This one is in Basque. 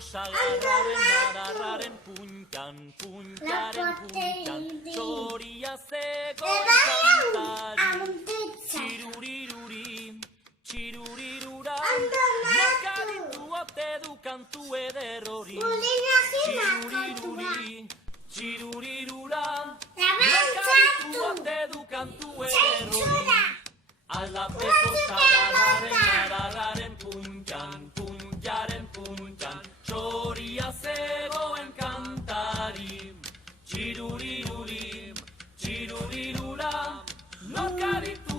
sagarraren adarraren puntan, puntaren puntan, txoria zegoen kantari. Txiruriruri, txirurirura, nakaditu ote du kantu eder hori. Txiruriruri, txirurirura, nakaditu ote du kantu eder hori. Aldapeko sagarraren adarraren puntan, puntaren puntan, txoria zegoen kantari. Txiruriruri, txirurirura, nokaritu